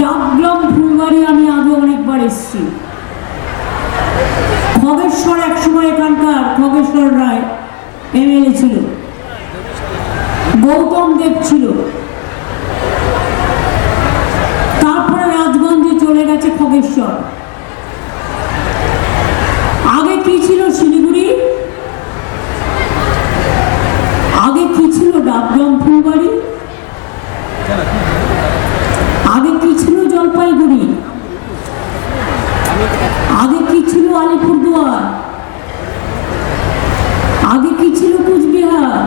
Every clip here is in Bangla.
ডাকগ্রাম ফুলবাড়ি আমি আগে অনেকবার এসেছি। খগেশ্বর একসময় এখানকার, খগেশ্বর রায় এমএলএ ছিল। গৌতম দেব ছিল। তারপরে রাজগঞ্জে চলে গেছে খগেশ্বর। আগে কি ছিল শিলিগুড়ি? আগে কি ছিল ডাকগ্রাম ফুলবাড়ি আগে কি ছিল জলপাইগুড়ি আগে কি ছিল আলিপুরদুয়ার আগে কি ছিল কুচবিহার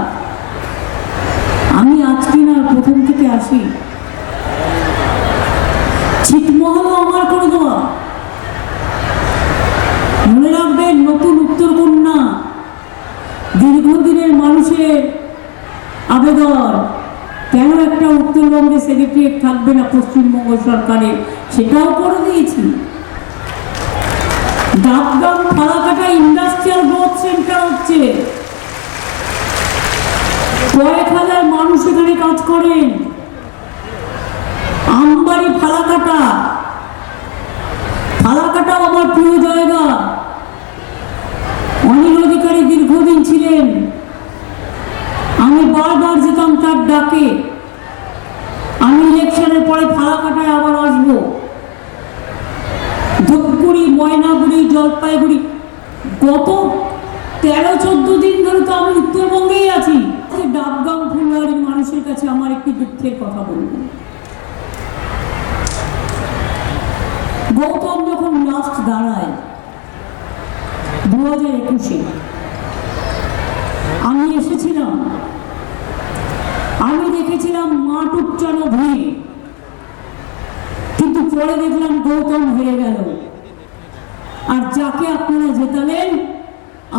আমি আজকে না প্রথম থেকে আসি ছিটমহলও আমার করে দেওয়া মনে রাখবেন নতুন উত্তরকন্যা দীর্ঘদিনের মানুষের আবেদন কেন একটা উত্তরবঙ্গে সেক্রেটারিয়েট থাকবে না পশ্চিমবঙ্গ সরকারের সেটাও করে দিয়েছি। Dabgram Falakata industrial growth centre হচ্ছে। কয়েক হাজার মানুষ এখানে কাজ করেন। আমবাড়ি ফালাকাটা। ফালাকাটাও আমার প্রিয় জায়গা। অনিল অধিকারী দীর্ঘদিন ছিলেন ডাকে আমি ইলেকশনের পরে ফালাকাটায় আবার আসব। ধূপগুড়ি, ময়নাগুড়ি, জলপাইগুড়ি। গত তেরো, চোদ্দ দিন ধরে তো আমি উত্তরবঙ্গেই আছি। ডাবগাম ফুলবাড়ির মানুষের কাছে আমার একটি দুঃখের কথা বলব। গৌতম দেখেছিলাম মাঠ উচ্চানো ভিড় কিন্তু পরে দেখলাম গৌতম হেরে গেল। আর যাকে আপনারা জেতালেন,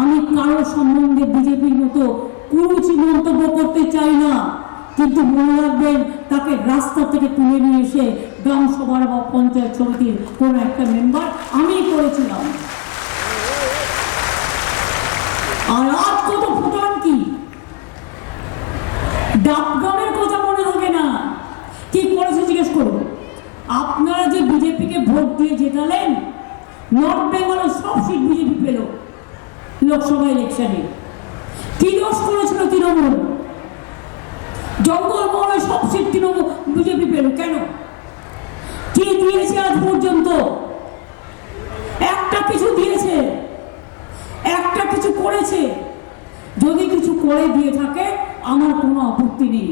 আমি কারও সম্বন্ধে বিজেপির মতো কুরুচি মন্তব্য করতে চাই না। কিন্তু মনে রাখবেন, তাকে রাস্তা থেকে তুলে নিয়ে এসে গ্রাম সভার বা পঞ্চায়েত সমিতির কোন একটা মেম্বার আমি করেছিলাম। আর আজ কত ফুটান কি ডাকগ্রামের কথা মনে হবে না কি করেছে জিজ্ঞেস করুন আপনারা যে বিজেপিকে ভোট দিয়ে জেতালেন, নর্থ বেঙ্গলের সব সিট বিজেপি পেল লোকসভা ইলেকশনে দোষ করেছিল তৃণমূল? জঙ্গলমহলে সব সিট তৃণমূল, বিজেপি পেল, কেন? কি দিয়েছে আজ পর্যন্ত? একটা কিছু দিয়েছে, একটা কিছু করেছে। যদি কিছু করে দিয়ে থাকে, আমার কোনো আপত্তি নেই।